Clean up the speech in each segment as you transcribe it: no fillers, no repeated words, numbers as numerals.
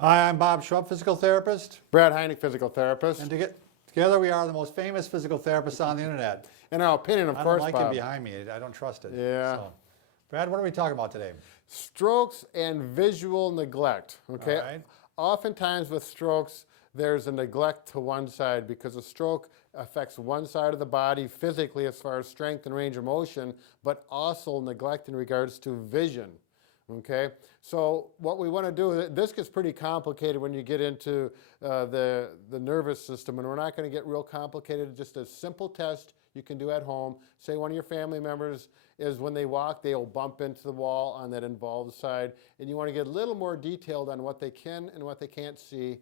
Hi, I'm Bob Schrupp, physical therapist. Brad Heineck, physical therapist. And together we are the most famous physical therapists on the internet. In our opinion, of I course, don't like Bob. it behind me. I don't trust it. Yeah. So, Brad, what are we talking about today? Strokes and visual neglect. Okay. All right. Oftentimes with strokes, there's a neglect to one side because a stroke affects one side of the body physically as far as strength and range of motion, but also neglect in regards to vision. Okay, so what we want to do, this gets pretty complicated when you get into the nervous system, and we're not going to get real complicated. Just a simple test you can do at home. Say one of your family members is when they walk, they'll bump into the wall on that involved side, and you want to get a little more detailed on what they can and what they can't see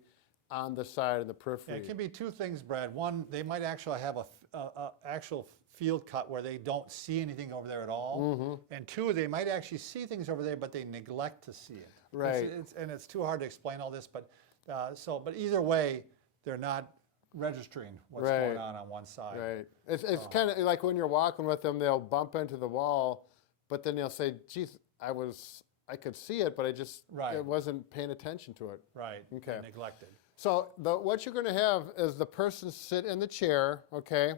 on the side of the periphery. Yeah, it can be two things, Brad. One, they might actually have a actual field cut where they don't see anything over there at all. Mm-hmm. And two, they might actually see things over there, but they neglect to see it. Right. And it's too hard to explain all this, but but either way, they're not registering what's going on one side. Right. It's kind of like when you're walking with them, they'll bump into the wall, but then they'll say, geez, I could see it, but I wasn't paying attention to it. Right. Okay. Neglected. So what you're going to have is the person sit in the chair, okay,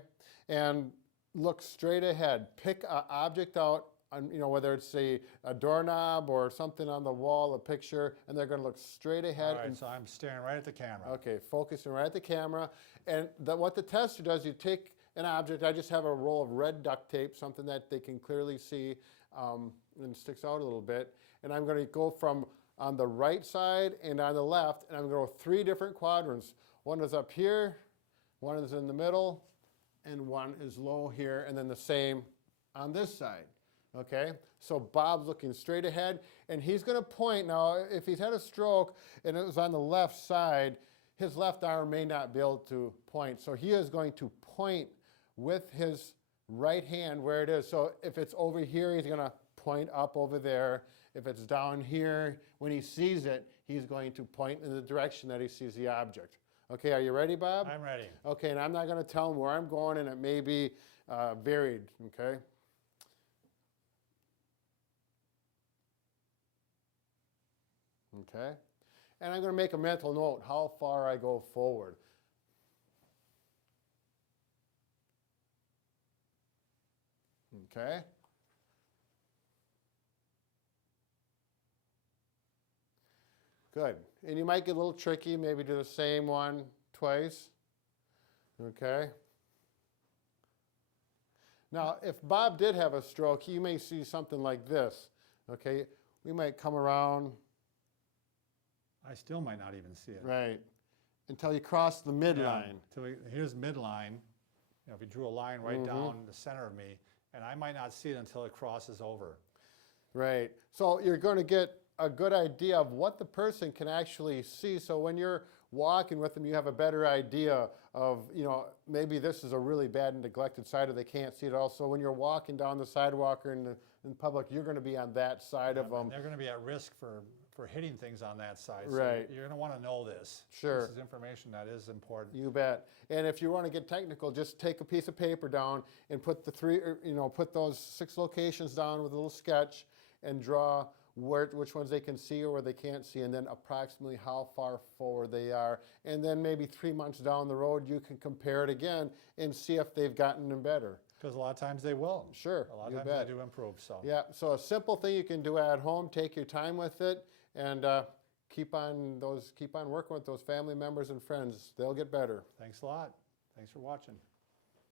and look straight ahead. Pick an object out, whether it's a doorknob or something on the wall, a picture, and they're going to look straight ahead. All right, so I'm staring right at the camera. Okay, focusing right at the camera. And what the tester does, you take an object. I just have a roll of red duct tape, something that they can clearly see and sticks out a little bit. And I'm going to go from on the right side and on the left, and I'm going to go 3 different quadrants. One is up here, one is in the middle, and one is low here, and then the same on this side. Okay, so Bob's looking straight ahead, and he's going to point. Now, if he's had a stroke and it was on the left side, his left arm may not be able to point. So he is going to point with his right hand where it is. So if it's over here, he's going to point up over there. If it's down here, when he sees it, he's going to point in the direction that he sees the object. Okay, are you ready, Bob? I'm ready. Okay, and I'm not going to tell him where I'm going, and it may be varied, okay? Okay, and I'm going to make a mental note, how far I go forward. Okay. Good. And you might get a little tricky, maybe do the same one twice. Okay. Now, if Bob did have a stroke, you may see something like this. Okay. We might come around. I still might not even see it. Right. Until you cross the midline. Yeah, here's midline. If you drew a line right down the center of me, and I might not see it until it crosses over. Right. So you're going to get a good idea of what the person can actually see. So when you're walking with them, you have a better idea of, maybe this is a really bad and neglected side or they can't see it all. So when you're walking down the sidewalk or in public, you're going to be on that side of them. They're going to be at risk for hitting things on that side. Right. So you're going to want to know this. Sure. This is information that is important. You bet. And if you want to get technical, just take a piece of paper down and put put those 6 locations down with a little sketch and draw which ones they can see or where they can't see, and then approximately how far forward they are. And then maybe 3 months down the road, you can compare it again and see if they've gotten them better. Because a lot of times they will. Sure, A lot of you times bet. they do improve. So. Yeah, so a simple thing you can do at home, take your time with it, and keep on working with those family members and friends. They'll get better. Thanks a lot. Thanks for watching.